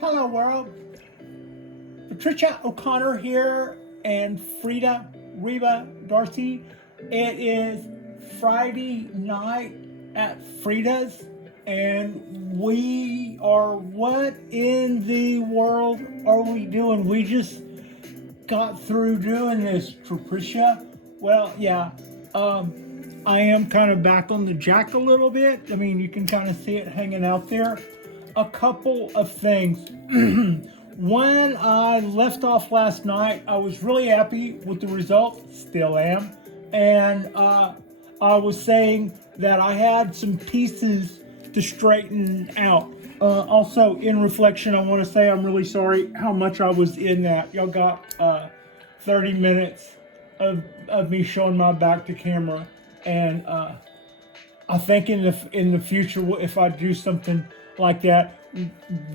Hello world, Patricia O'Connor here and Frida, Reba, Darcy. It is Friday night at Frida's and we are, what in the world are we doing? We just got through doing this, Patricia. Well, yeah, I am kind of back on the jack a little bit. I mean, you can kind of see it hanging out there. A couple of things. When I left off last night, I was really happy with the results, still am. And I was saying that I had some pieces to straighten out. Also, in reflection, I want to say I'm really sorry how much I was in that. Y'all got 30 minutes of me showing my back to camera. And I think in the future, if I do something like that,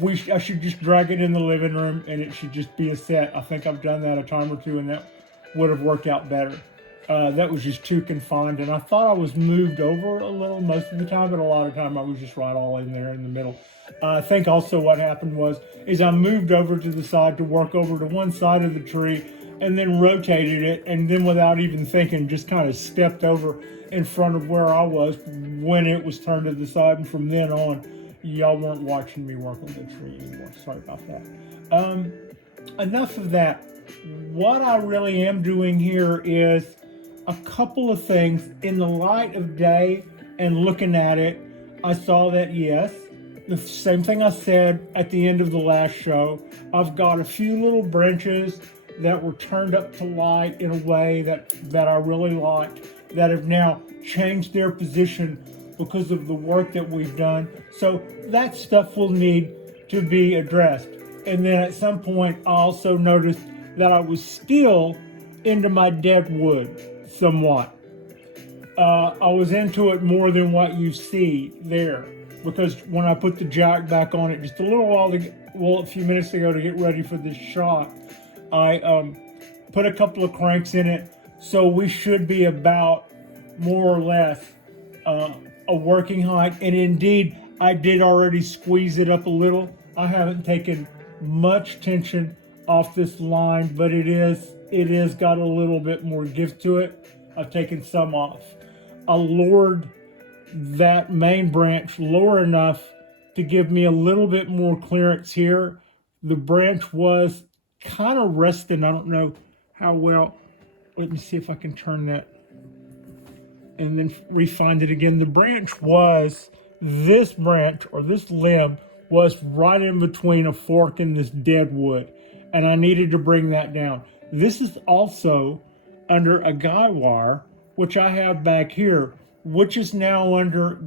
I should just drag it in the living room and it should just be a set. I think I've done that a time or two and that would have worked out better. That was just too confined, and I thought I was moved over a little most of the time, but a lot of time I was just right all in there in the middle. I think also what happened is I moved over to the side to work over to one side of the tree and then rotated it, and then without even thinking just kind of stepped over in front of where I was when it was turned to the side, and from then on y'all weren't watching me work on the tree anymore. Sorry about that. Enough of that. What I really am doing here is a couple of things in the light of day, and looking at it, I saw that yes, the same thing I said at the end of the last show. I've got a few little branches that were turned up to light in a way that I really liked, that have now changed their position because of the work that we've done. So that stuff will need to be addressed. And then at some point, I also noticed that I was still into my deadwood somewhat. I was into it more than what you see there, because when I put the jack back on it just a few minutes ago to get ready for this shot, I put a couple of cranks in it, so we should be about more or less a working height. And indeed, I did already squeeze it up a little. I haven't taken much tension off this line, but it is got a little bit more give to it. I've taken some off. I lowered that main branch lower enough to give me a little bit more clearance here. The branch was kind of resting. I don't know how well. Let me see if I can turn that and then refine it again. This branch or this limb was right in between a fork and this deadwood, and I needed to bring that down. This is also under a guy wire, which I have back here, which is now under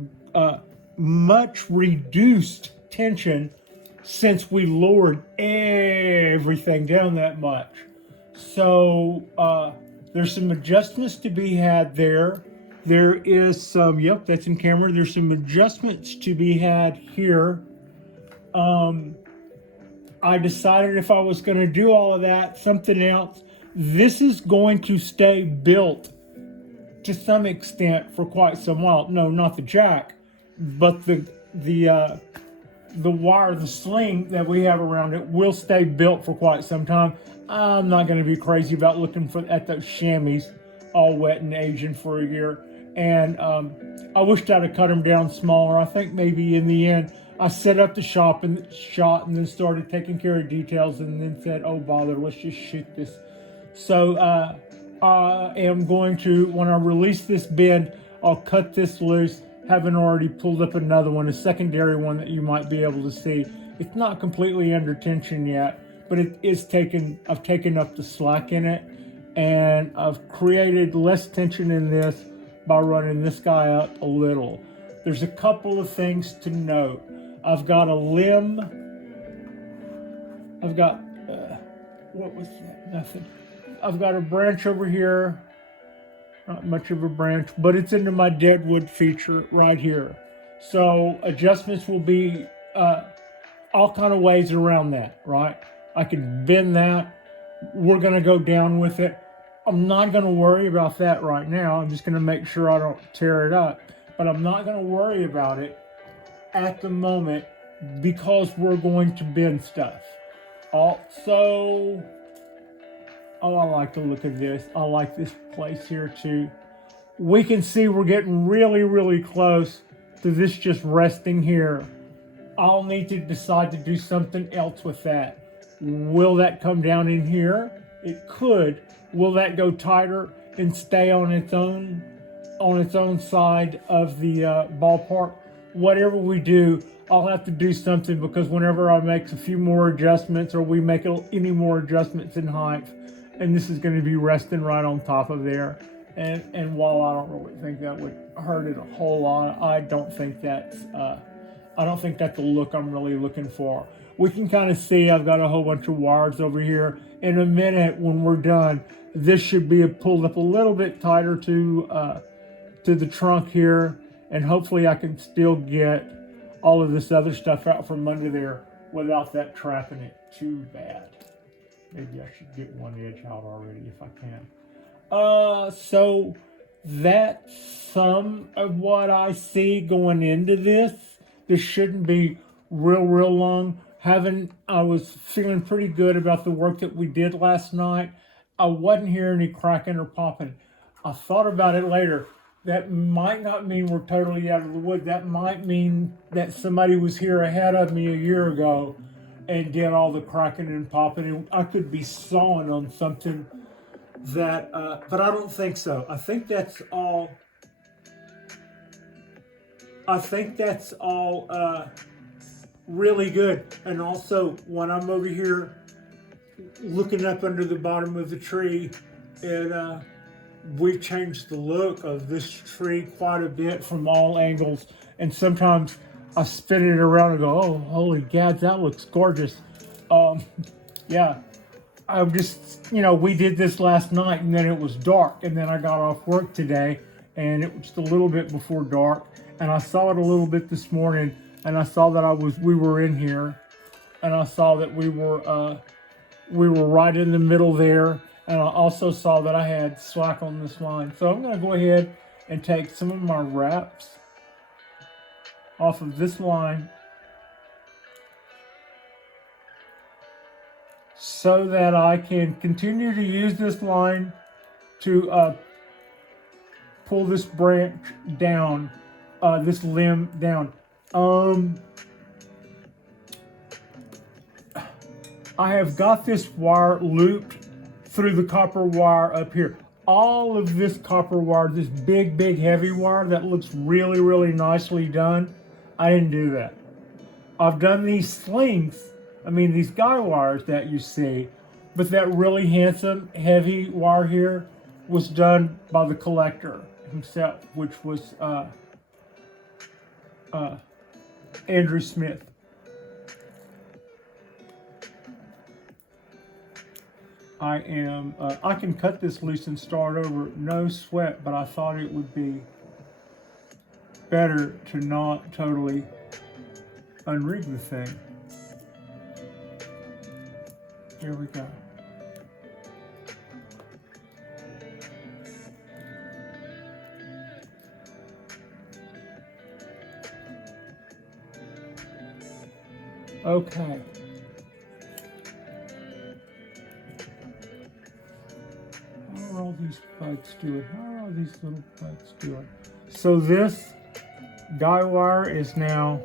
much reduced tension since we lowered everything down that much. So there's some adjustments to be had there. There is some, yep, that's in camera. There's some adjustments to be had here. I decided if I was going to do all of that, something else. This is going to stay built to some extent for quite some while. No, not the jack, but the wire, the sling that we have around it will stay built for quite some time. I'm not going to be crazy about looking at those shammies all wet and aging for a year. And I wished I'd have cut them down smaller. I think maybe in the end, I set up the shot and then started taking care of details and then said, oh, bother, let's just shoot this. So I am going to, when I release this bend, I'll cut this loose, having already pulled up another one, a secondary one that you might be able to see. It's not completely under tension yet, but I've taken up the slack in it, and I've created less tension in this by running this guy up a little. There's a couple of things to note. I've got a limb. I've got, what was that? Nothing. I've got a branch over here. Not much of a branch, but it's into my deadwood feature right here. So adjustments will be all kind of ways around that, right? I can bend that. We're going to go down with it. I'm not going to worry about that right now. I'm just going to make sure I don't tear it up. But I'm not going to worry about it at the moment because we're going to bend stuff. Also, oh, I like the look of this. I like this place here too. We can see we're getting really, really close to this just resting here. I'll need to decide to do something else with that. Will that come down in here? It could. Will that go tighter and stay on its own side of the ballpark? Whatever we do, I'll have to do something, because whenever I make a few more adjustments, or we make any more adjustments in height, and this is going to be resting right on top of there. And while I don't really think that would hurt it a whole lot, I don't think that's the look I'm really looking for. We can kind of see I've got a whole bunch of wires over here. In a minute, when we're done, this should be pulled up a little bit tighter to the trunk here, and hopefully I can still get all of this other stuff out from under there without that trapping it too bad. Maybe I should get one edge out already if I can. So that's some of what I see going into this. This shouldn't be real long. I was feeling pretty good about the work that we did last night. I wasn't hearing any cracking or popping. I thought about it later. That might not mean we're totally out of the wood. That might mean that somebody was here ahead of me a year ago and did all the cracking and popping. And I could be sawing on something that, but I don't think so. I think that's all really good. And also, when I'm over here looking up under the bottom of the tree, we changed the look of this tree quite a bit from all angles. And sometimes I spin it around and go, oh, holy gads, that looks gorgeous. Yeah, I'm just, we did this last night, and then it was dark, and then I got off work today, and it was just a little bit before dark, and I saw it a little bit this morning, and I saw that we were in here, and I saw that we were right in the middle there, and I also saw that I had slack on this line. So I'm going to go ahead and take some of my wraps off of this line so that I can continue to use this line to pull this branch down, this limb down. I have got this wire looped through the copper wire up here. All of this copper wire, this big heavy wire that looks really nicely done, I didn't do that. I've done these slings, these guy wires that you see, but that really handsome heavy wire here was done by the collector himself, which was Andrew Smith. I can cut this loose and start over, no sweat, but I thought it would be better to not totally unrig the thing. Here we go. Okay. How are all these buds doing? How are all these little buds doing? So this guy wire is now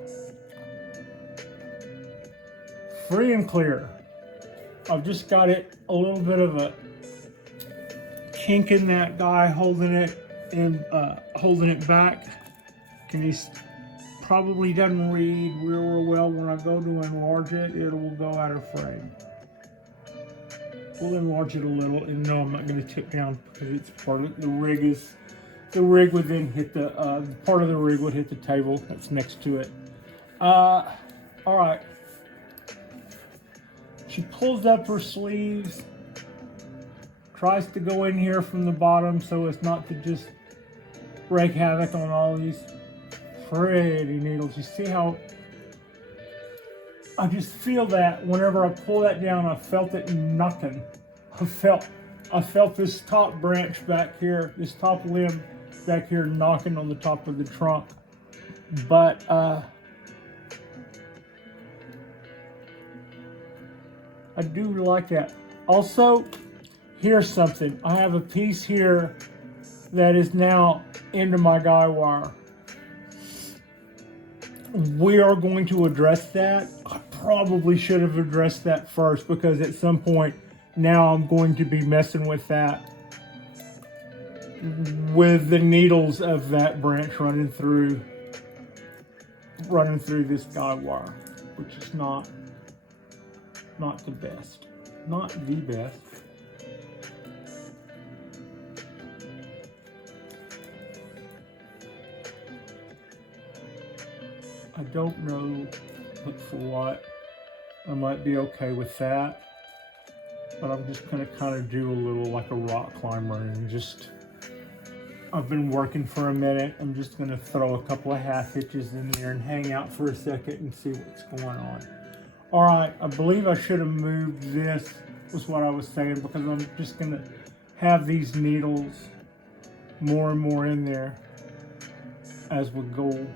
free and clear. I've just got it a little bit of a kink in that guy holding it back. And he probably doesn't read real well. When I go to enlarge it, it will go out of frame. We'll enlarge it a little, and no, I'm not going to tip down because it's part of the rig. The rig would then hit part of the rig would hit the table that's next to it. All right. She pulls up her sleeves, tries to go in here from the bottom so as not to just wreak havoc on all these pretty needles. You see how I just feel that whenever I pull that down, I felt it knocking. I felt this top branch back here, this top limb back here knocking on the top of the trunk. But I do like that. Also, here's something. I have a piece here that is now into my guy wire. We are going to address that. I probably should have addressed that first, because at some point now I'm going to be messing with that, with the needles of that branch running through this guy wire, which is not the best. Not the best. I don't know what for what. I might be okay with that, but I'm just gonna kind of do a little like a rock climber and just, I've been working for a minute. I'm just gonna throw a couple of half hitches in there and hang out for a second and see what's going on. All right, I believe I should have moved this, was what I was saying, because I'm just gonna have these needles more and more in there as we go.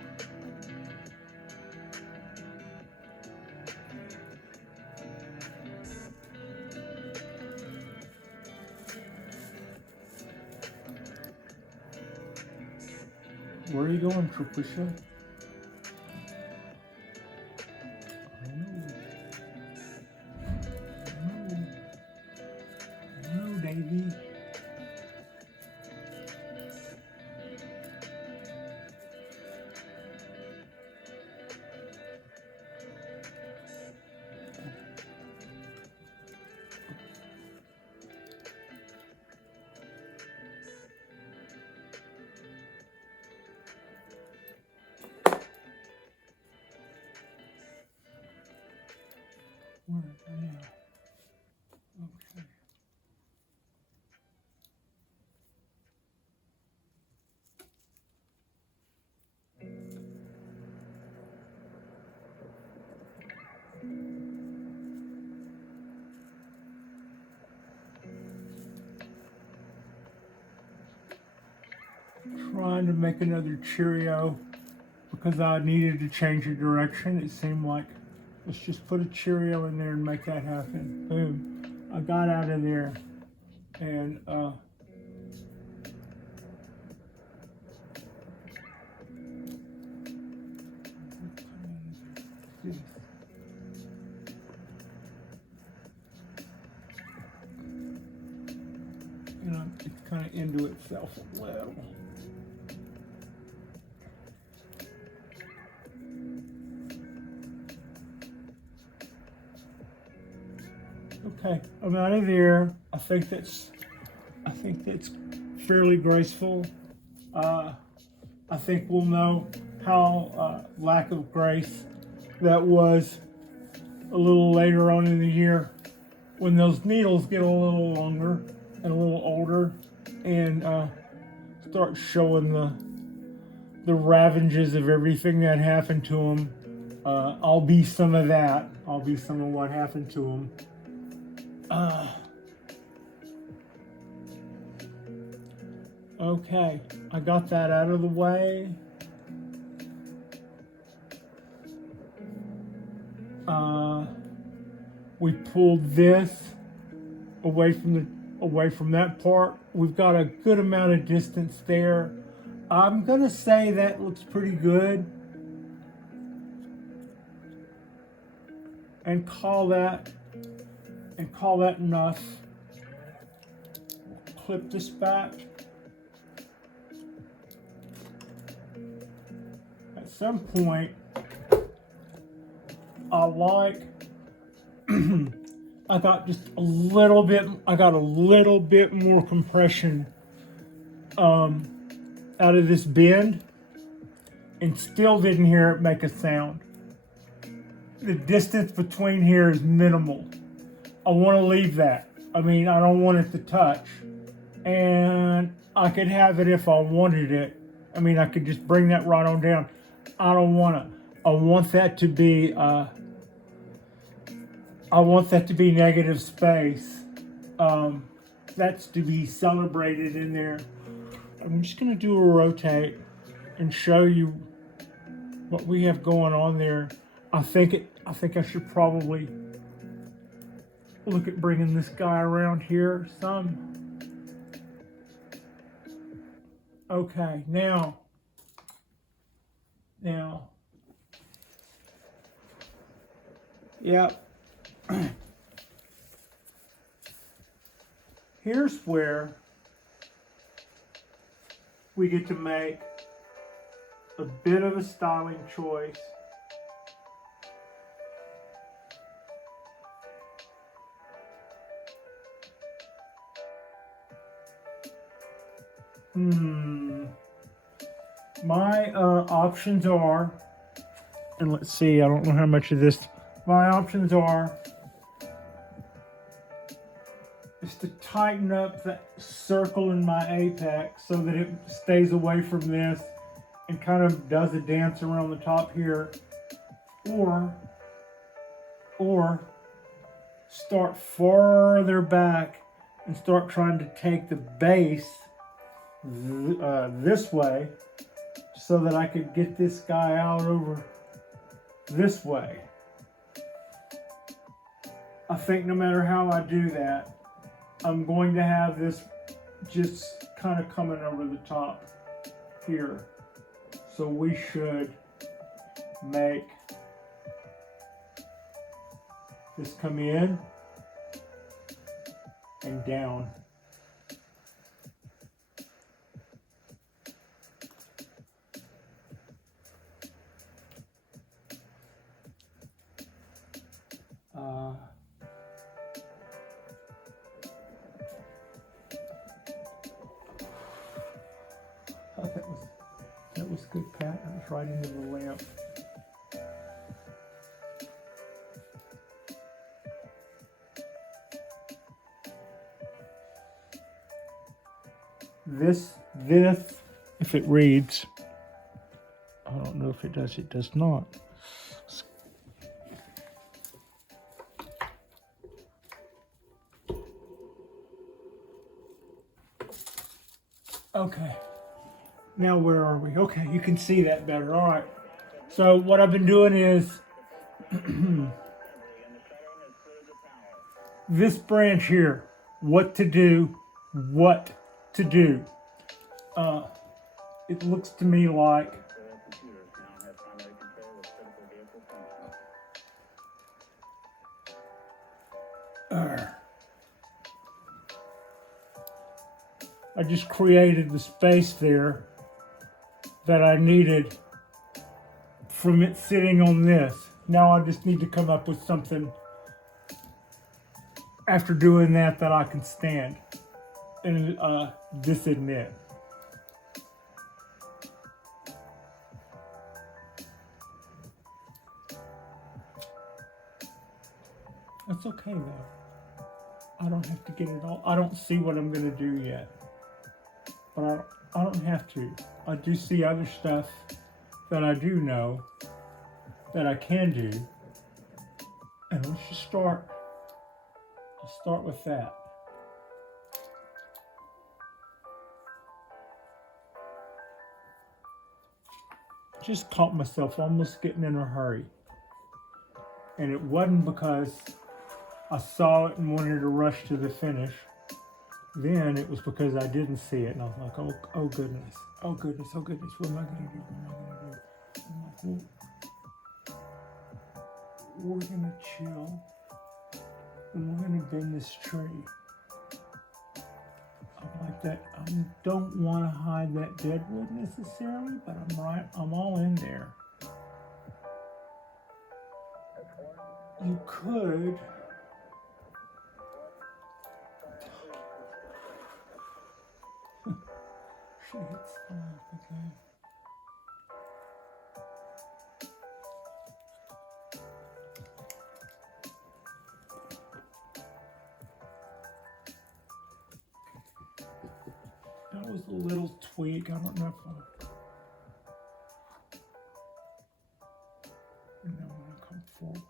Where are you going, Patricia? No, Davey. Okay. Trying to make another Cheerio because I needed to change the direction. It seemed like, let's just put a Cheerio in there and make that happen. Boom. I got out of there and you know, it's kind of into itself a little. Okay, I'm out of there. I think that's fairly graceful. I think we'll know how lack of grace that was a little later on in the year, when those needles get a little longer and a little older and start showing the ravages of everything that happened to them. I'll be some of that. I'll be some of what happened to them. Okay, I got that out of the way. We pulled this away from that part. We've got a good amount of distance there. I'm gonna say that looks pretty good, and call that enough. Clip this back. At some point, I like I got a little bit more compression out of this bend, and still didn't hear it make a sound. The distance between here is minimal. I want to leave that. I mean, I don't want it to touch, and I could have it if I wanted it. I mean, I could just bring that right on down. I don't want to. I want that to be negative space. That's to be celebrated in there. I'm just gonna do a rotate and show you what we have going on there. I think I should probably look at bringing this guy around here some. Okay, now, yep. Here's where we get to make a bit of a styling choice. My options are, and let's see, I don't know how much of this, my options are, is to tighten up that circle in my apex so that it stays away from this and kind of does a dance around the top here, or start farther back and start trying to take the base this way so that I could get this guy out over this way. I think no matter how I do that, I'm going to have this just kind of coming over the top here. So we should make this come in and down. That was good, Pat. That was right into the lamp. This, if it reads, I don't know if it does not. Okay, now where are we? Okay, you can see that better. All right, so what I've been doing is this branch here, what to do. It looks to me like I just created the space there that I needed from it sitting on this. Now I just need to come up with something after doing that I can stand. And this isn't it. That's okay though. I don't have to get it all. I don't see what I'm gonna do yet. But I don't have to. I do see other stuff that I do know that I can do. And let's just start. I'll start with that. Just caught myself almost getting in a hurry. And it wasn't because I saw it and wanted to rush to the finish. Then it was because I didn't see it, and I was like, oh goodness, what am I gonna do? We're gonna chill, and we're gonna bend this tree. I'm like that. I don't want to hide that deadwood necessarily, but I'm all in there. You could. She hits the lamp again. That was a little tweak. I don't know if and then when I come forward.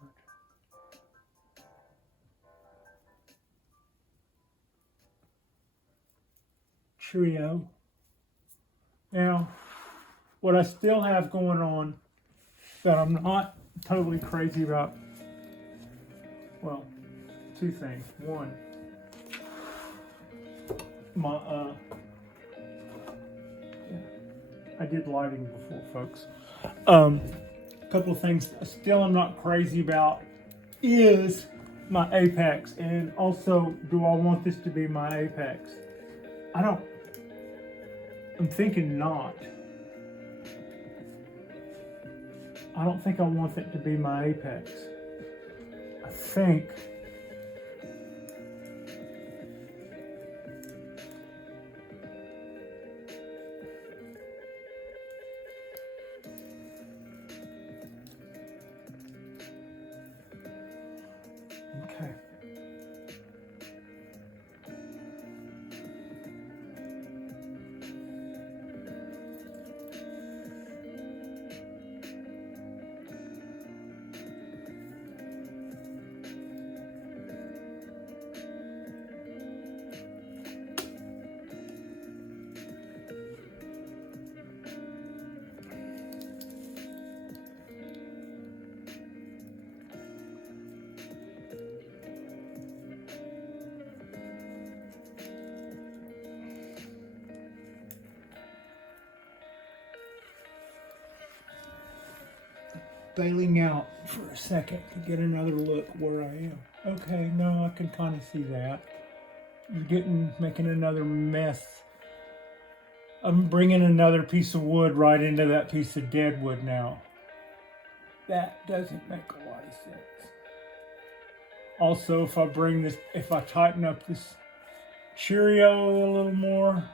Cheerio. Now, what I still have going on that I'm not totally crazy about, well, two things. One, my I did lighting before, folks. A couple of things still I'm not crazy about is my apex, and also, do I want this to be my apex? I'm thinking not. I don't think I want that to be my apex. I think okay. Bailing out for a second to get another look where I am. Okay, no, I can kind of see that. Making another mess. I'm bringing another piece of wood right into that piece of deadwood now. That doesn't make a lot of sense. Also, if I tighten up this Cheerio a little more,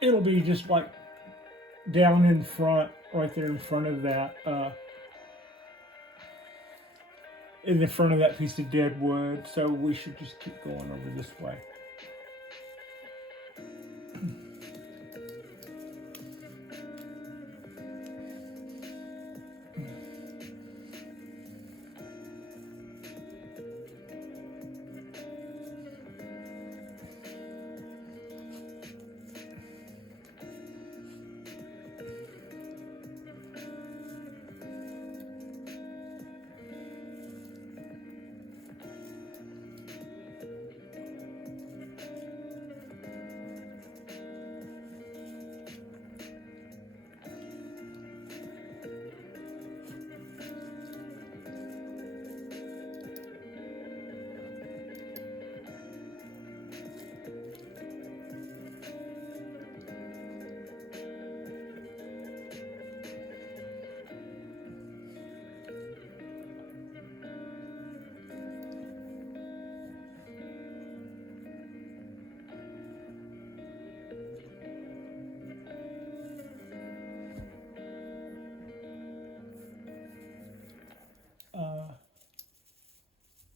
it'll be just like down in front, right there in front of that, in the front of that piece of deadwood. So we should just keep going over this way.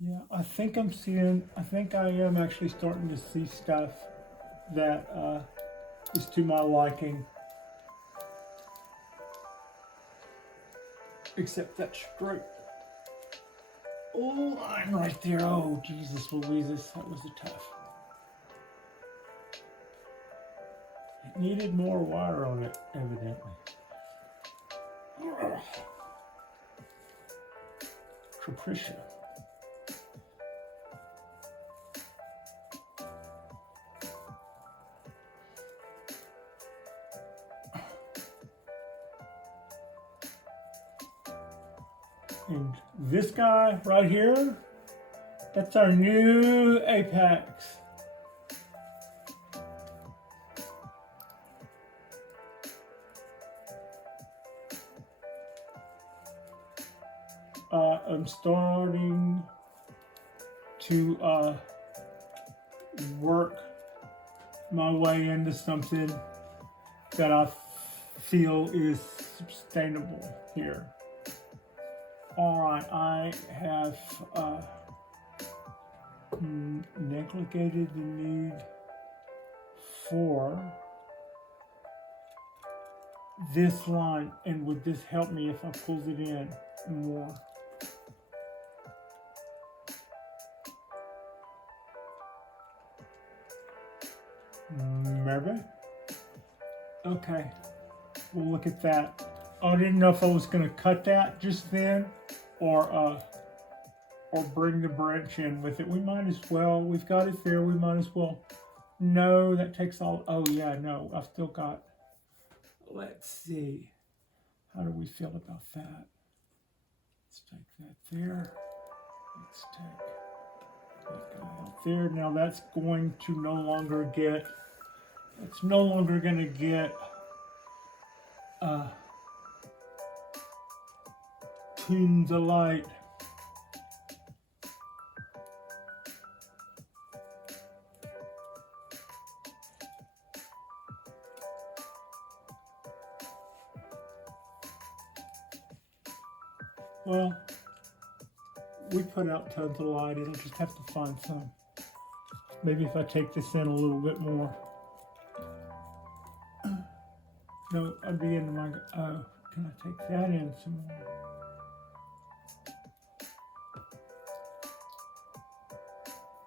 Yeah, I think I am actually starting to see stuff that is to my liking. Except that stroke. Oh, I'm right there. Oh, Jesus Louises, that was a tough. It needed more wire on it, evidently. Patricia. And this guy right here, that's our new apex. I'm starting to work my way into something that I feel is sustainable here. All right, I have neglected the need for this line, and would this help me if I pulled it in more? Maybe. Okay. we'll look at that. I didn't know if I was going to cut that just then or bring the branch in with it. We might as well. We've got it there. We might as well. No, that takes all. Oh, yeah, no. I've still got. Let's see. How do we feel about that? Let's take that there. Let's take that guy out there. Now that's going to no longer get. It's no longer going to get tons of light. Well, we put out tons of light. It'll just have to find some. Maybe if I take this in a little bit more. No, I'd be into my. Can I take that in some more?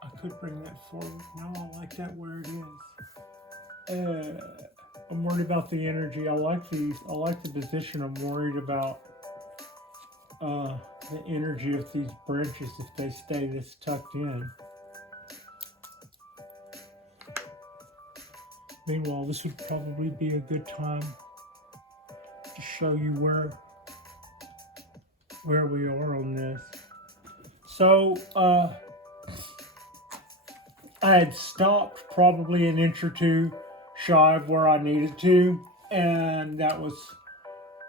I could bring that forward. No, I like that where it is. I'm worried about the energy. I like these. I like the position. I'm worried about the energy of these branches if they stay this tucked in. Meanwhile, this would probably be a good time to show you where we are on this. So I had stopped probably an inch or two shy of where I needed to, and that was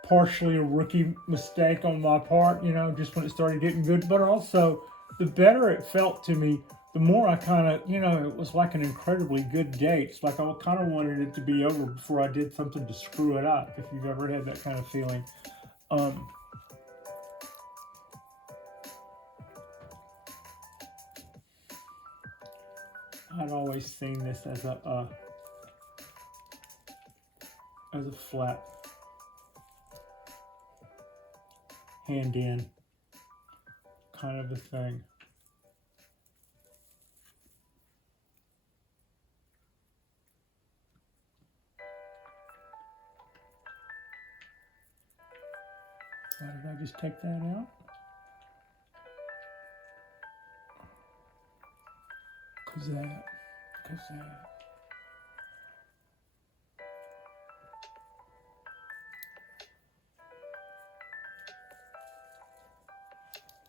partially a rookie mistake on my part, you know, just when it started getting good. But also, the better it felt to me, the more I kind of, you know, it was like an incredibly good date. It's like I kind of wanted it to be over before I did something to screw it up, if you've ever had that kind of feeling. I'd always seen this as a flat hand in kind of a thing. Why did I just take that out? Because that.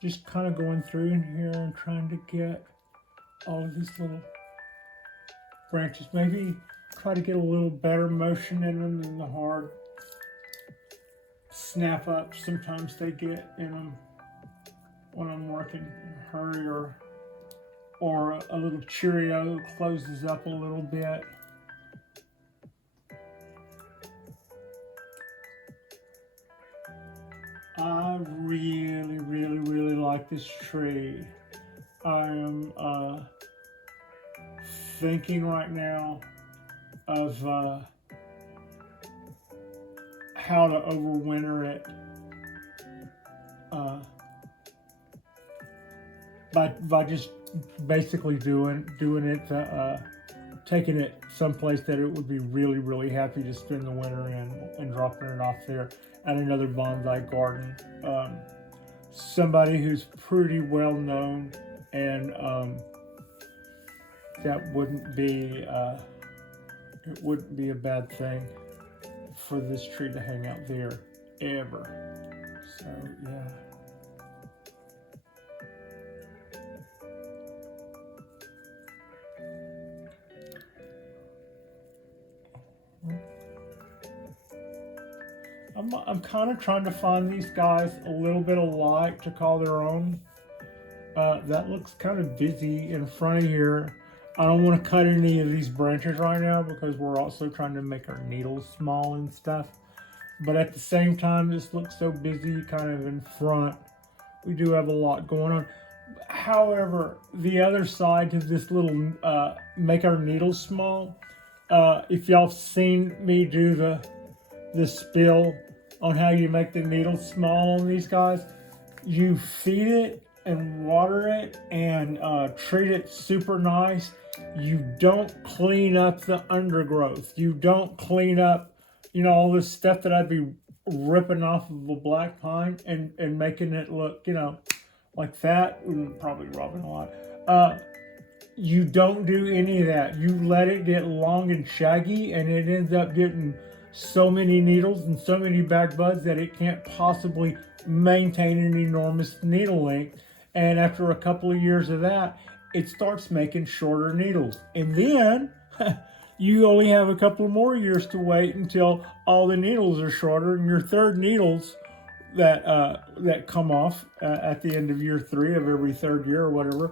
Just kind of going through in here and trying to get all of these little branches. Maybe try to get a little better motion in them than the hard snap ups sometimes they get in them when I'm working in a hurry, or a little Cheerio closes up a little bit. I really, really, really like this tree. I am thinking right now of how to overwinter it by just basically doing it, taking it someplace that it would be really, really happy to spend the winter in and dropping it off there at another bonsai garden. Somebody who's pretty well known, and that wouldn't be it wouldn't be a bad thing for this tree to hang out there ever. So yeah. I'm kind of trying to find these guys a little bit of light to call their own. That looks kind of busy in front of here. I don't want to cut any of these branches right now because we're also trying to make our needles small and stuff. But at the same time, this looks so busy kind of in front. We do have a lot going on. However, the other side to this little make our needles small, if y'all seen me do the spill on how you make the needles small on these guys, you feed it and water it and treat it super nice. You don't clean up the undergrowth. You don't clean up, all this stuff that I'd be ripping off of a black pine and making it look, like that. Probably rubbing a lot. You don't do any of that. You let it get long and shaggy, and it ends up getting so many needles and so many back buds that it can't possibly maintain an enormous needle length. And after a couple of years of that, it starts making shorter needles. And then you only have a couple more years to wait until all the needles are shorter, and your third needles that come off at the end of year 3 of every third year or whatever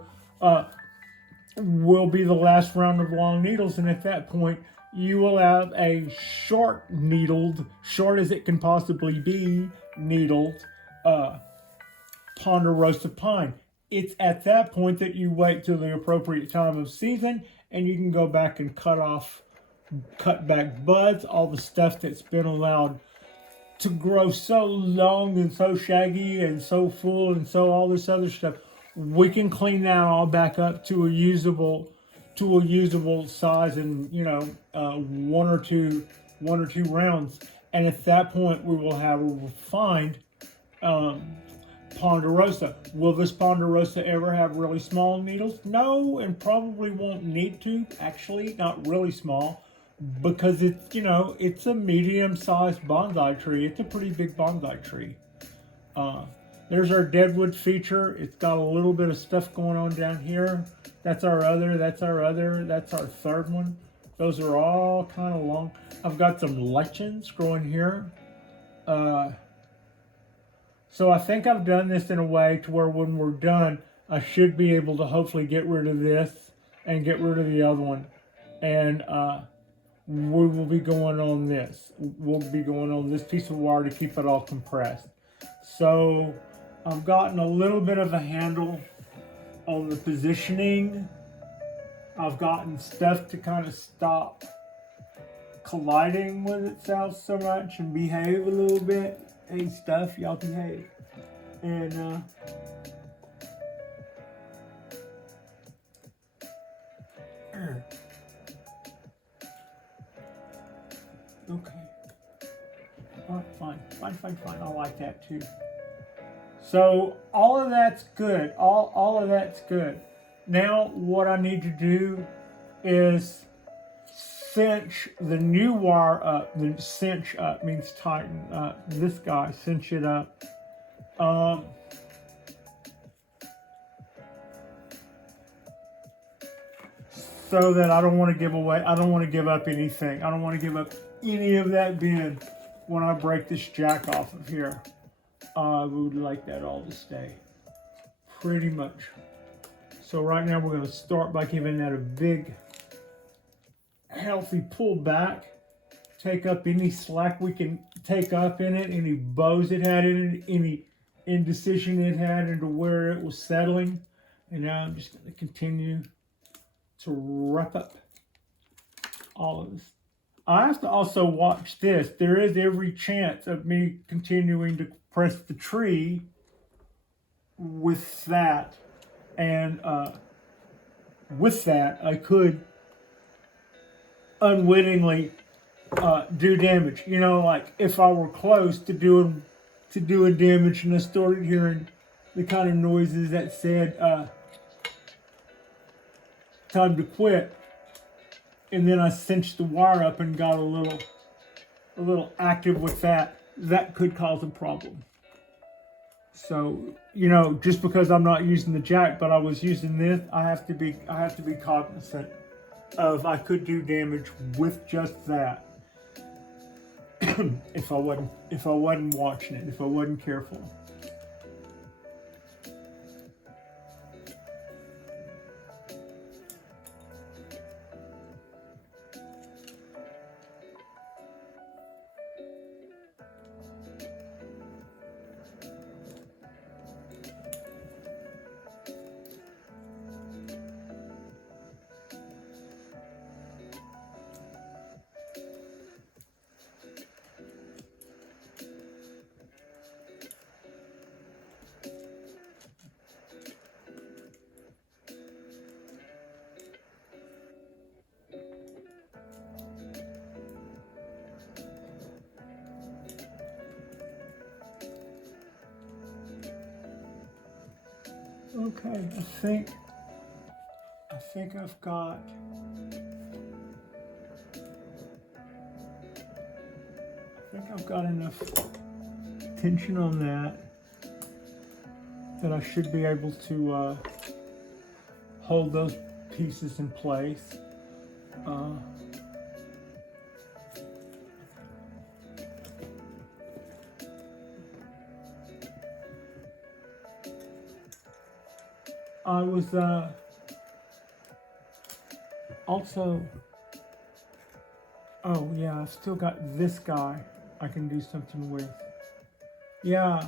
will be the last round of long needles. And at that point, you will have a short as it can possibly be, needled ponderosa pine. It's at that point that you wait till the appropriate time of season, and you can go back and cut back buds, all the stuff that's been allowed to grow so long and so shaggy and so full and so all this other stuff. We can clean that all back up to a usable size, and one or two rounds. And at that point, we will have a refined ponderosa. Will this ponderosa ever have really small needles? No, and probably won't need to. Actually, not really small, because it's a medium-sized bonsai tree. It's a pretty big bonsai tree. There's our deadwood feature. It's got a little bit of stuff going on down here. That's our other. That's our third one. Those are all kind of long. I've got some lichens growing here. So I think I've done this in a way to where when we're done, I should be able to hopefully get rid of this and get rid of the other one. And we will be going on this. We'll be going on this piece of wire to keep it all compressed. So I've gotten a little bit of a handle on the positioning. I've gotten stuff to kind of stop colliding with itself so much and behave a little bit. Hey, stuff, y'all behave. And okay. All right, fine. I like that too. So all of that's good. All of that's good. Now what I need to do is cinch the new wire up. The cinch up means tighten. This guy, cinch it up. So that I don't want to give up anything. I don't want to give up any of that bend when I break this jack off of here. We would like that all to stay. Pretty much. So right now we're going to start by giving that a big, healthy pull back. Take up any slack we can take up in it, any bows it had in it, any indecision it had into where it was settling. And now I'm just going to continue to wrap up all of this. I have to also watch this. There is every chance of me continuing to press the tree with that. And with that, I could unwittingly do damage. Like if I were close to doing damage and I started hearing the kind of noises that said time to quit, and then I cinched the wire up and got a little active with that, that could cause a problem. So, just because I'm not using the jack, but I was using this, I have to be cognizant of I could do damage with just that. if I wasn't watching it, if I wasn't careful. Okay, I think I've got. I think I've got enough tension on that I should be able to hold those pieces in place. I was also, oh yeah, I've still got this guy I can do something with. Yeah.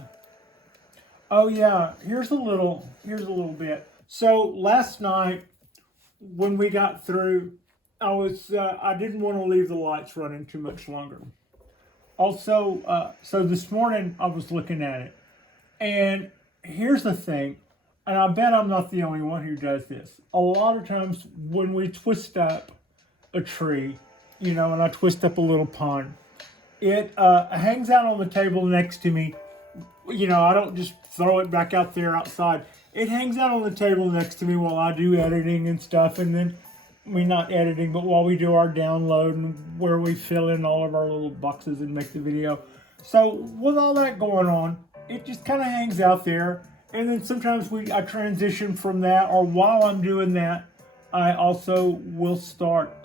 Oh yeah, here's a little bit. So last night when we got through, I didn't want to leave the lights running too much longer. Also, so this morning I was looking at it, and here's the thing, and I bet I'm not the only one who does this. A lot of times when we twist up a tree, you know, and I twist up a little pond, it hangs out on the table next to me. You know, I don't just throw it back out there outside. It hangs out on the table next to me while I do editing and stuff. And then, I mean, not editing, but while we do our download and where we fill in all of our little boxes and make the video. So with all that going on, it just kind of hangs out there. And then sometimes I transition from that, or while I'm doing that, I also will start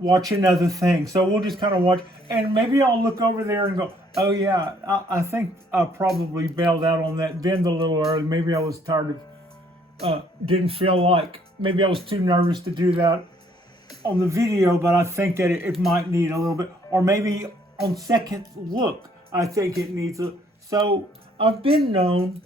watching other things. So we'll just kind of watch, and maybe I'll look over there and go, oh yeah, I think I probably bailed out on that bend a little early. Maybe I was tired of, didn't feel like, maybe I was too nervous to do that on the video, but I think that it might need a little bit, or maybe on second look, I think it needs a, so I've been known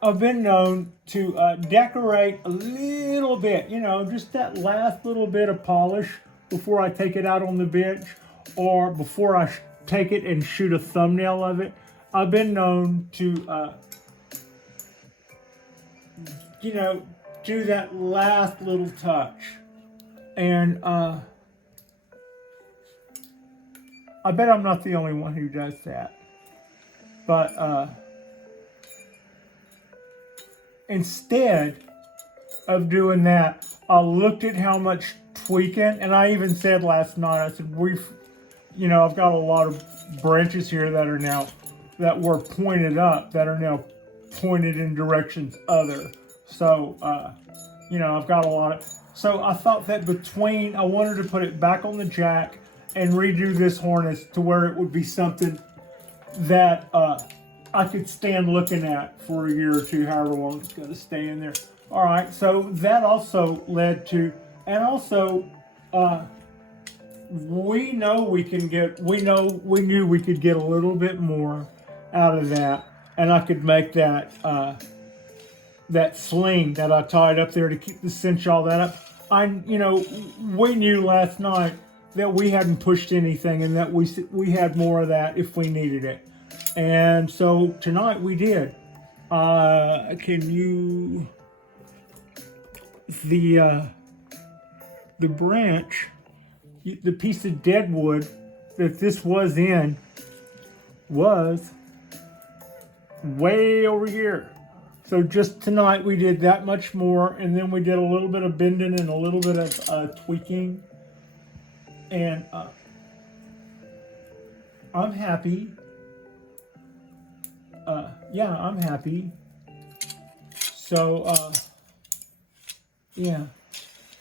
to decorate a little bit, you know, just that last little bit of polish before I take it out on the bench, or before I take it and shoot a thumbnail of it. I've been known to, you know, do that last little touch. And I bet I'm not the only one who does that. But instead of doing that, I looked at how much tweaking, and I even said last night, I said, you know, I've got a lot of branches here that were pointed up, that are now pointed in directions other. So, you know, I've got a lot of, so I thought that I wanted to put it back on the jack and redo this harness to where it would be something that I could stand looking at for a year or two, however long it's going to stay in there. All right, so that also led to, and also, we knew we could get a little bit more out of that, and I could make that that sling that I tied up there to keep the cinch all that up. You know, we knew last night that we hadn't pushed anything, and that we had more of that if we needed it, and so tonight we did. The branch, the piece of deadwood that this was in, was way over here. So just tonight we did that much more, and then we did a little bit of bending and a little bit of tweaking, and I'm happy. Yeah, I'm happy. So yeah.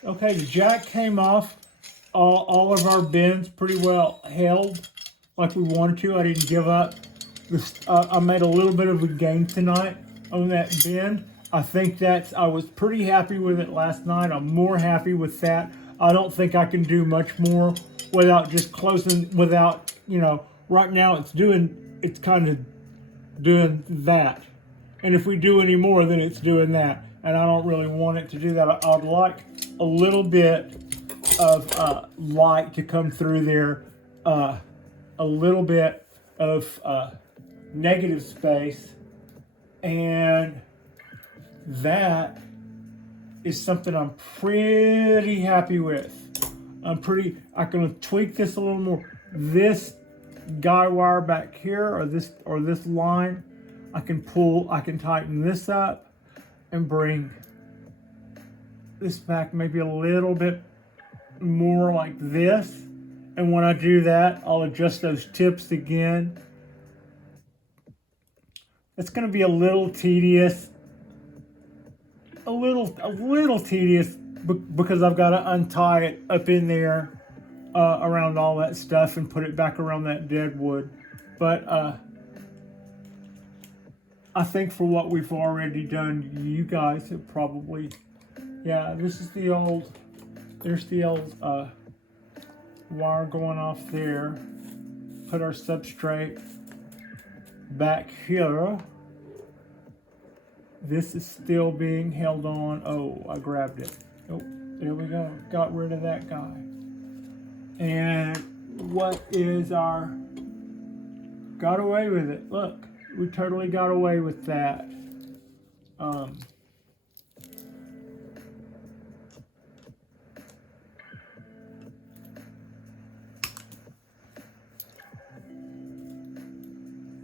Okay, the jack came off. All of our bends pretty well held like we wanted to. I didn't give up. I made a little bit of a gain tonight on that bend. I think I was pretty happy with it last night. I'm more happy with that. I don't think I can do much more without just closing, without, you know, right now it's kind of doing that. And if we do any more, then it's doing that. And I don't really want it to do that. I'd like a little bit of light to come through there, a little bit of negative space, and that is something I'm pretty happy with. I can tweak this a little more. This guy wire back here, or this line, I can tighten this up and bring this back maybe a little bit more like this. And when I do that, I'll adjust those tips again. It's going to be a little tedious, a little tedious because I've got to untie it up in there around all that stuff and put it back around that deadwood. But I think for what we've already done, you guys have probably, yeah, this is the old, there's the old wire going off there. Put our substrate back here. This is still being held on. Oh, I grabbed it. Oh, there we go. Got rid of that guy. And what is our... Got away with it. Look, we totally got away with that.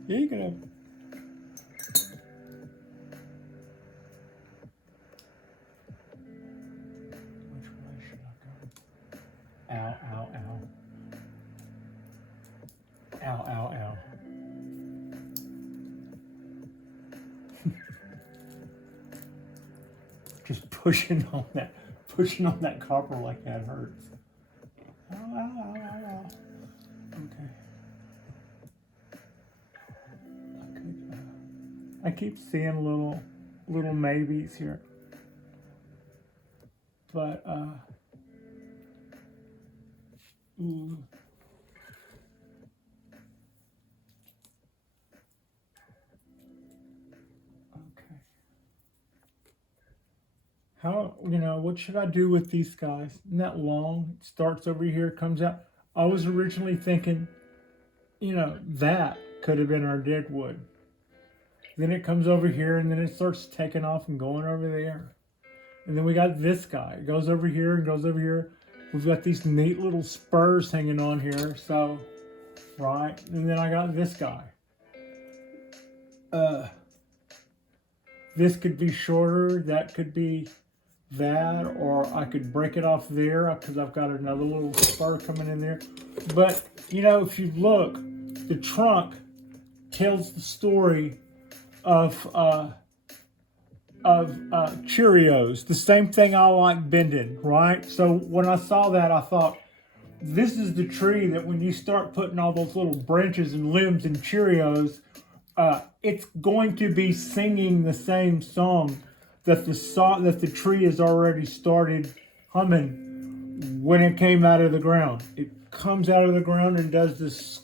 Yeah, you can have... Which way should I go? Ow, ow, ow. Ow, ow, ow. Just pushing on that copper like that hurts. Ow, ow, ow, ow, ow. Okay. I keep seeing little maybes here, but ooh. Okay. How, what should I do with these guys? Isn't that long? It starts over here, comes out. I was originally thinking, that could have been our deadwood. Then it comes over here, and then it starts taking off and going over there. And then we got this guy. It goes over here and goes over here. We've got these neat little spurs hanging on here. So, right. And then I got this guy. This could be shorter. That could be that. Or I could break it off there because I've got another little spur coming in there. But, if you look, the trunk tells the story of Cheerios, the same thing I like bending, right? So when I saw that, I thought, this is the tree that when you start putting all those little branches and limbs in Cheerios, it's going to be singing the same song that the tree has already started humming when it came out of the ground. It comes out of the ground and does this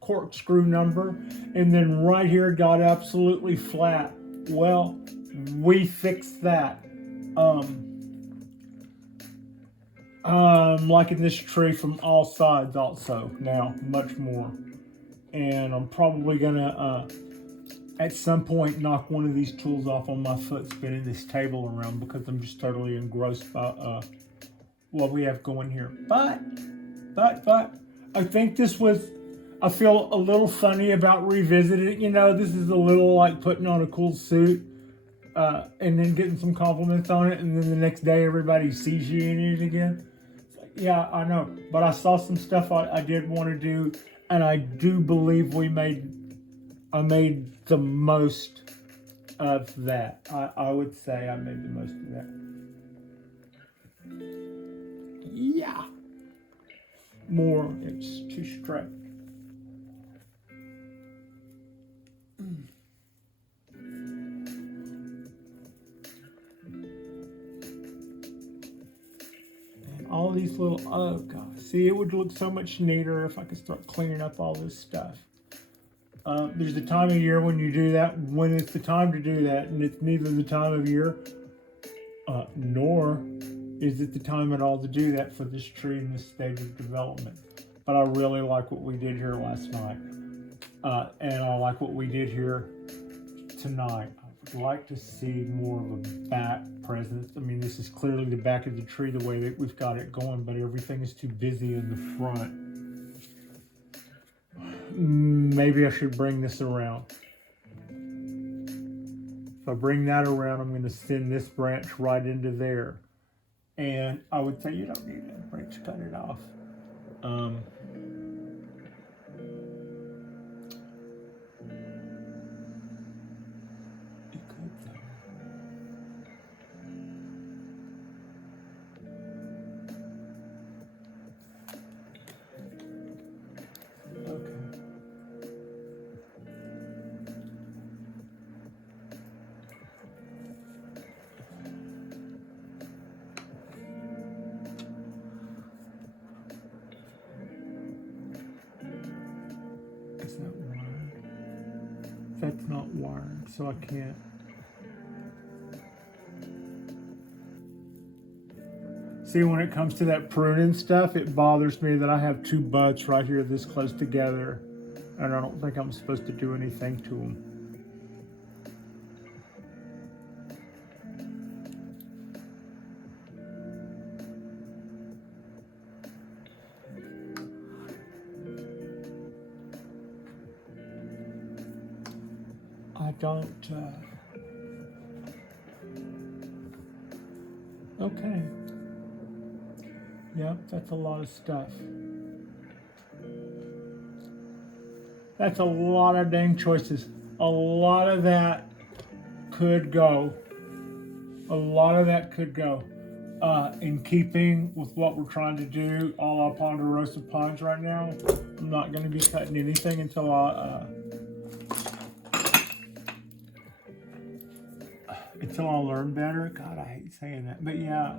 corkscrew number, and then right here got absolutely flat. Well, we fixed that. I'm liking this tree from all sides also now, much more. And I'm probably gonna at some point knock one of these tools off on my foot spinning this table around because I'm just totally engrossed by what we have going here. But I think this was, I feel a little funny about revisiting it. This is a little like putting on a cool suit and then getting some compliments on it, and then the next day everybody sees you in it again. It's like, yeah, I know. But I saw some stuff I did want to do, and I do believe I made the most of that. I would say I made the most of that. Yeah. More, it's too straight. And all these little, oh gosh, see, it would look so much neater if I could start cleaning up all this stuff. There's a time of year when you do that, when it's the time to do that, and it's neither the time of year, nor is it the time at all to do that for this tree in this stage of development. But I really like what we did here last night. And I like what we did here tonight. I would like to see more of a back presence. I mean, this is clearly the back of the tree the way that we've got it going, but everything is too busy in the front. maybe I should bring this around. If I bring that around, I'm going to send this branch right into there. And I would say you don't need that branch, cut it off. Is that wired? That's not wired, so I can't. See, when it comes to that pruning stuff, it bothers me that I have two buds right here this close together, and I don't think I'm supposed to do anything to them. I don't, okay. Yep, that's a lot of stuff. That's a lot of dang choices. A lot of that could go. A lot of that could go. In keeping with what we're trying to do, a la Ponderosa Punch right now, I'm not going to be cutting anything until I learn better. God, I hate saying that, but yeah.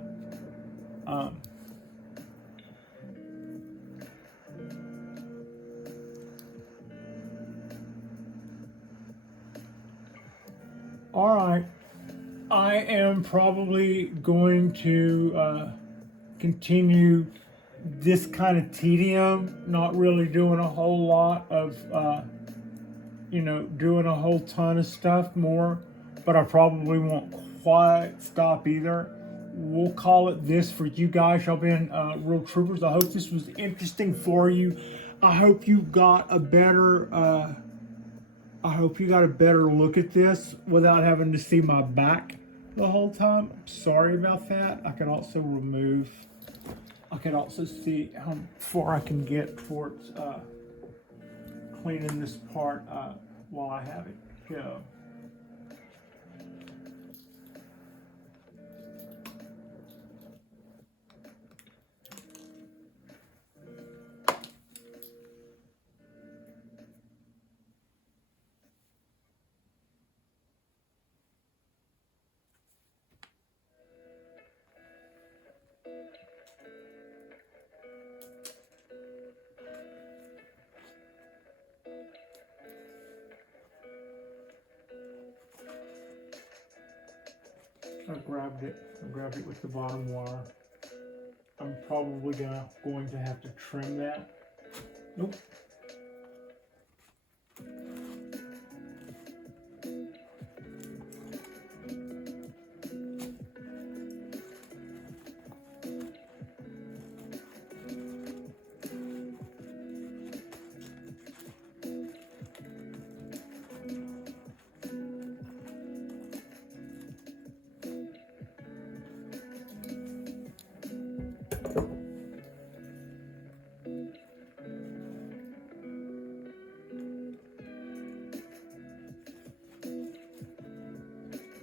All right, I am probably going to continue this kind of tedium, not really doing a whole lot of, doing a whole ton of stuff more, but I probably won't quite stop either. We'll call it this for you guys. Y'all been real troopers. I hope this was interesting for you. I hope you got a better look at this without having to see my back the whole time. I'm sorry about that. I can also see how far I can get towards cleaning this part while I have it go. I grabbed it with the bottom wire. I'm probably going to have to trim that. Nope.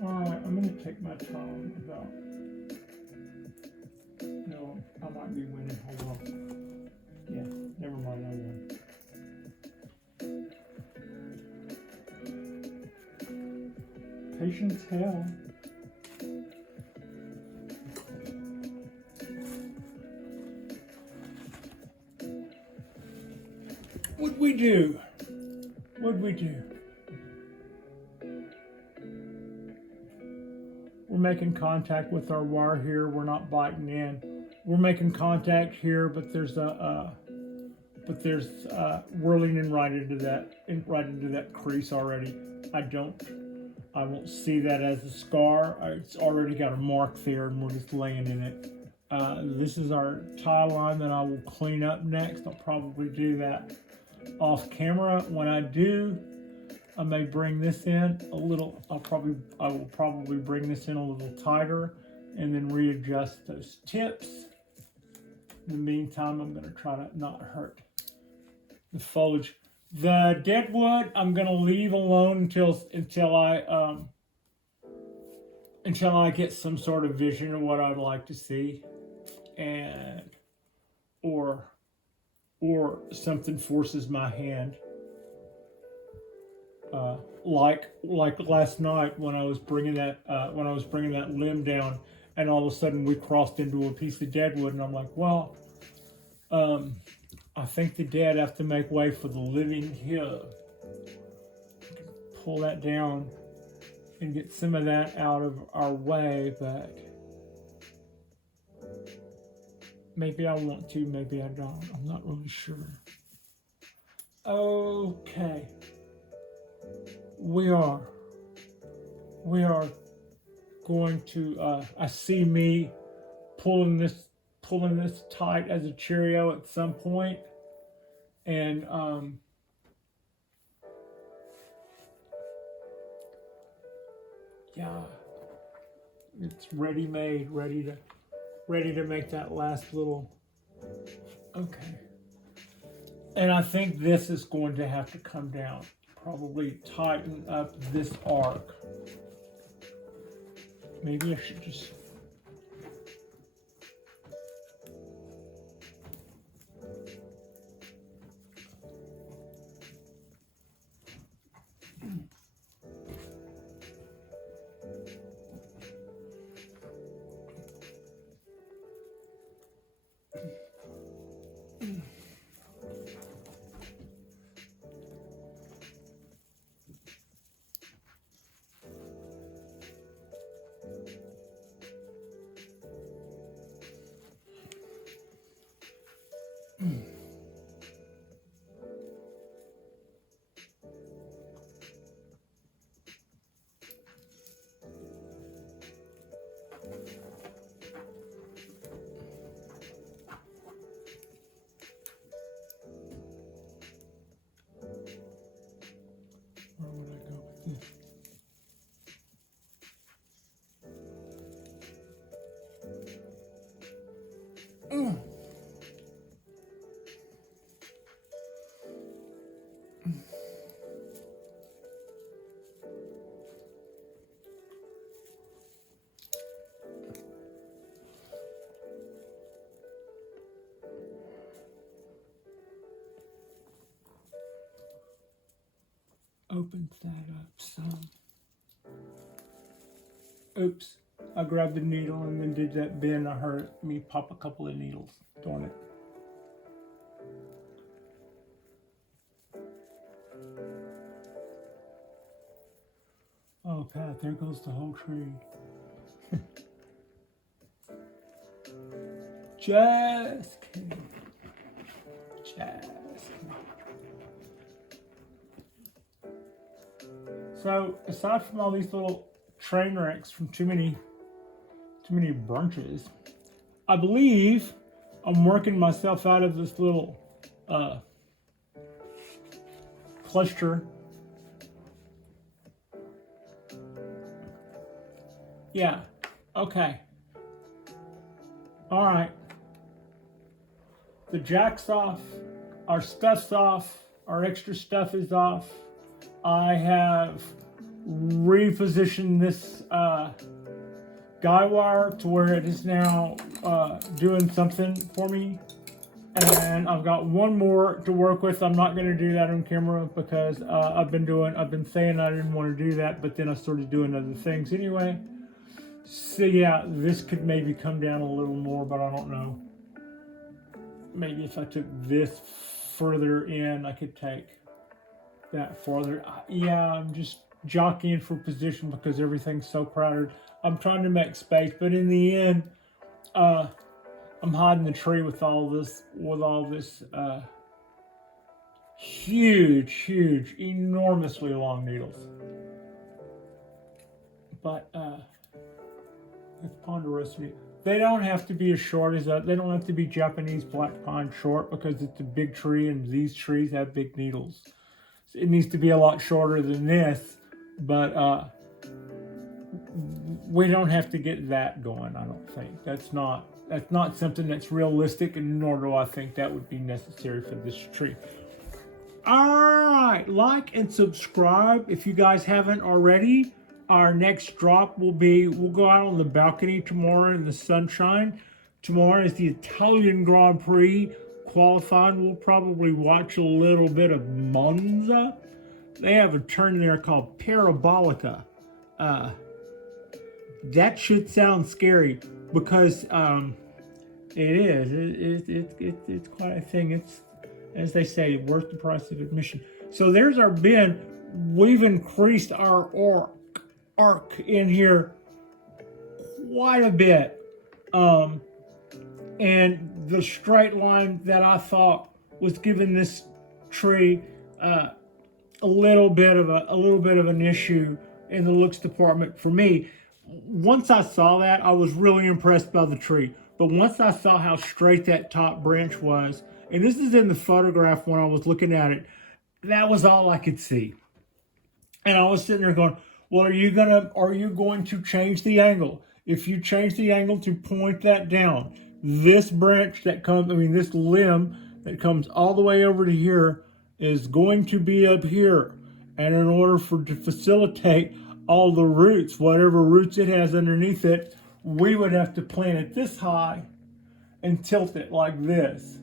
Alright, I'm going to take my time about... No, I might be winning. Hold on. Yeah, never mind, I won. Patience hell. What'd we do? What'd we do? We're making contact with our wire here. We're not biting in. We're making contact here, but there's whirling in right into that crease already. I won't see that as a scar. It's already got a mark there, and we're just laying in it. This is our tie line that I will clean up next. I'll probably do that off camera. When I do, I may bring this in a little. I will probably bring this in a little tighter and then readjust those tips. In the meantime, I'm going to try to not hurt the foliage. The deadwood I'm going to leave alone until I get some sort of vision of what I'd like to see, and or something forces my hand. Like last night when I was bringing that limb down, and all of a sudden we crossed into a piece of deadwood, and I'm like, well, I think the dead have to make way for the living here. Pull that down and get some of that out of our way, but maybe I want to, maybe I don't. I'm not really sure. Okay. We are going to, I see me pulling this tight as a Cheerio at some point, and yeah, it's ready-made, ready to make that last little. Okay, and I think this is going to have to come down, probably tighten up this arc. Maybe I should just. Where would I go with this? Opens that up some. Oops, I grabbed the needle and then did that bend. I heard me pop a couple of needles. Darn it. Oh, Pat, there goes the whole tree. Just kidding. Just kidding. So, aside from all these little train wrecks from too many brunches, I believe I'm working myself out of this little cluster. Yeah, okay. All right. The jack's off, our stuff's off, our extra stuff is off. I have repositioned this guy wire to where it is now doing something for me, and I've got one more to work with. I'm not going to do that on camera because I've been saying I didn't want to do that, but then I started doing other things anyway. So yeah, this could maybe come down a little more, but I don't know. Maybe if I took this further in, I could take that farther. Yeah, I'm just jockeying for position because everything's so crowded. I'm trying to make space, but in the end, I'm hiding the tree with all this huge, enormously long needles. But it's ponderosa. They don't have to be as short as that. They don't have to be Japanese black pine short because it's a big tree and these trees have big needles. It needs to be a lot shorter than this, but we don't have to get that going, I don't think. That's not something that's realistic, and nor do I think that would be necessary for this tree. Alright, like and subscribe if you guys haven't already. Our next drop will be, we'll go out on the balcony tomorrow in the sunshine. Tomorrow is the Italian Grand Prix qualifying. We'll probably watch a little bit of Monza. They have a turn there called Parabolica. That should sound scary because it is. It's quite a thing. It's, as they say, worth the price of admission. So there's our bin. We've increased our arc in here quite a bit. And the straight line that I thought was giving this tree a little bit of an issue in the looks department for me. Once I saw that, I was really impressed by the tree. But once I saw how straight that top branch was, and this is in the photograph when I was looking at it, that was all I could see. And I was sitting there going, well, are you going to change the angle? If you change the angle to point that down, this branch that comes, this limb that comes all the way over to here is going to be up here. And in order to facilitate all the roots, whatever roots it has underneath it, we would have to plant it this high and tilt it like this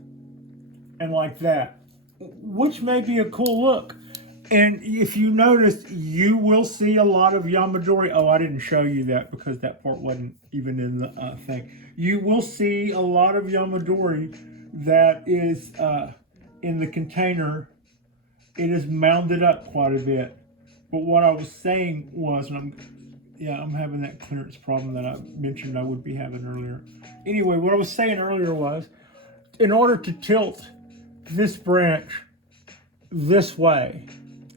and like that, which may be a cool look. And if you notice, you will see a lot of Yamadori. Oh, I didn't show you that because that part wasn't even in the thing. You will see a lot of Yamadori that is in the container. It is mounded up quite a bit. But what I was saying was, and I'm having that clearance problem that I mentioned I would be having earlier. Anyway, what I was saying earlier was, in order to tilt this branch this way,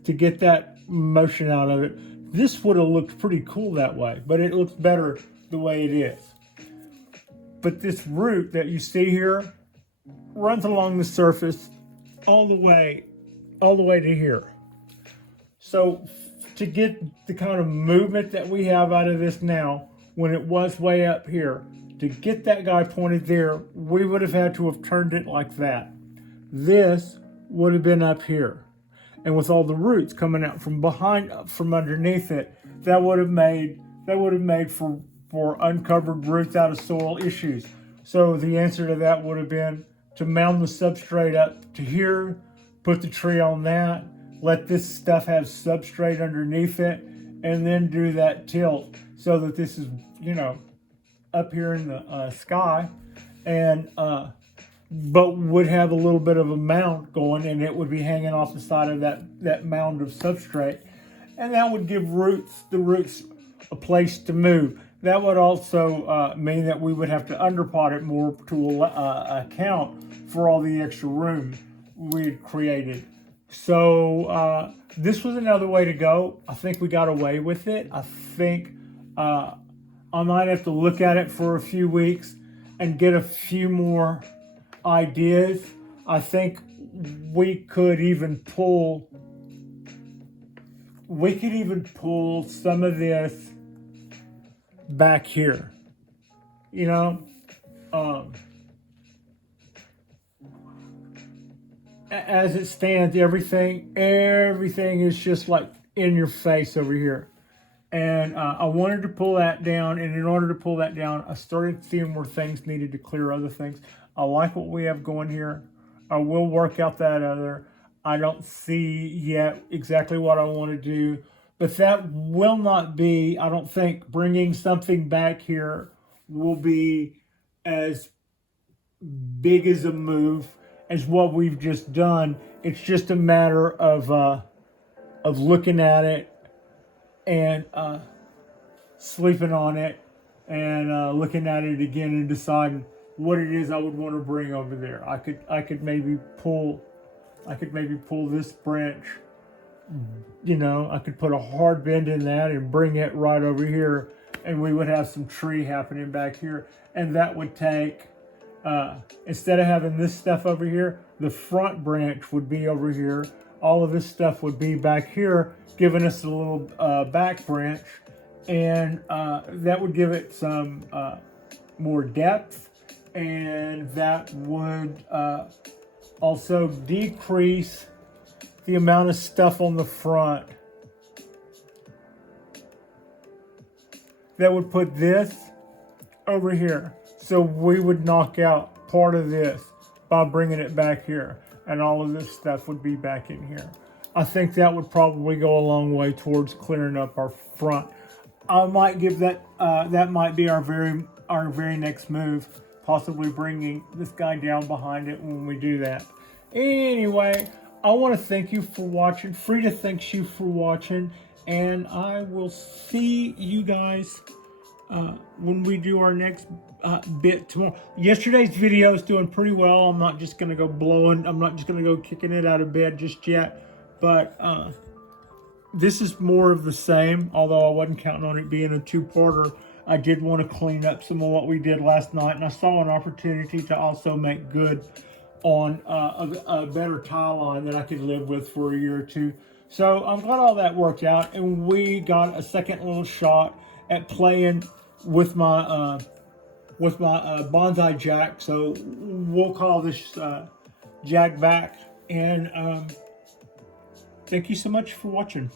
to get that motion out of it, this would have looked pretty cool that way, but it looks better the way it is. But this root that you see here runs along the surface all the way to here. So to get the kind of movement that we have out of this now, when it was way up here, to get that guy pointed there, we would have had to have turned it like that. This would have been up here. And with all the roots coming out from behind, from underneath it, that would have made for uncovered roots out of soil issues. So the answer to that would have been to mound the substrate up to here, put the tree on that, let this stuff have substrate underneath it, and then do that tilt so that this is, up here in the sky, and but would have a little bit of a mound going, and it would be hanging off the side of that mound of substrate, and that would give the roots a place to move. That would also mean that we would have to underpot it more to account for all the extra room we had created. So this was another way to go. I think we got away with it. I think I might have to look at it for a few weeks and get a few more ideas. I think we could even pull some of this back here, as it stands, everything is just like in your face over here. And I wanted to pull that down, and in order to pull that down, I started seeing where things needed to clear other things. I like what we have going here. I will work out that other. I don't see yet exactly what I want to do, but that will not be, I don't think bringing something back here will be as big as a move as what we've just done. It's just a matter of looking at it and sleeping on it and looking at it again and deciding what it is I would want to bring over there. I could maybe pull this branch, I could put a hard bend in that and bring it right over here and we would have some tree happening back here. And that would take, instead of having this stuff over here, the front branch would be over here. All of this stuff would be back here, giving us a little back branch. And that would give it some more depth. And that would also decrease the amount of stuff on the front. That would put this over here. So we would knock out part of this by bringing it back here. And all of this stuff would be back in here. I think that would probably go a long way towards clearing up our front. I might give that, that might be our very next move. Possibly bringing this guy down behind it when we do that. Anyway, I want to thank you for watching. Frida thanks you for watching. And I will see you guys when we do our next bit tomorrow. Yesterday's video is doing pretty well. I'm not just going to go blowing. I'm not just going to go kicking it out of bed just yet. But this is more of the same. Although I wasn't counting on it being a two-parter. I did want to clean up some of what we did last night. And I saw an opportunity to also make good on a better tile line that I could live with for a year or two. So I'm glad all that worked out, and we got a second little shot at playing with my bonsai jack. So we'll call this JackBack. And thank you so much for watching.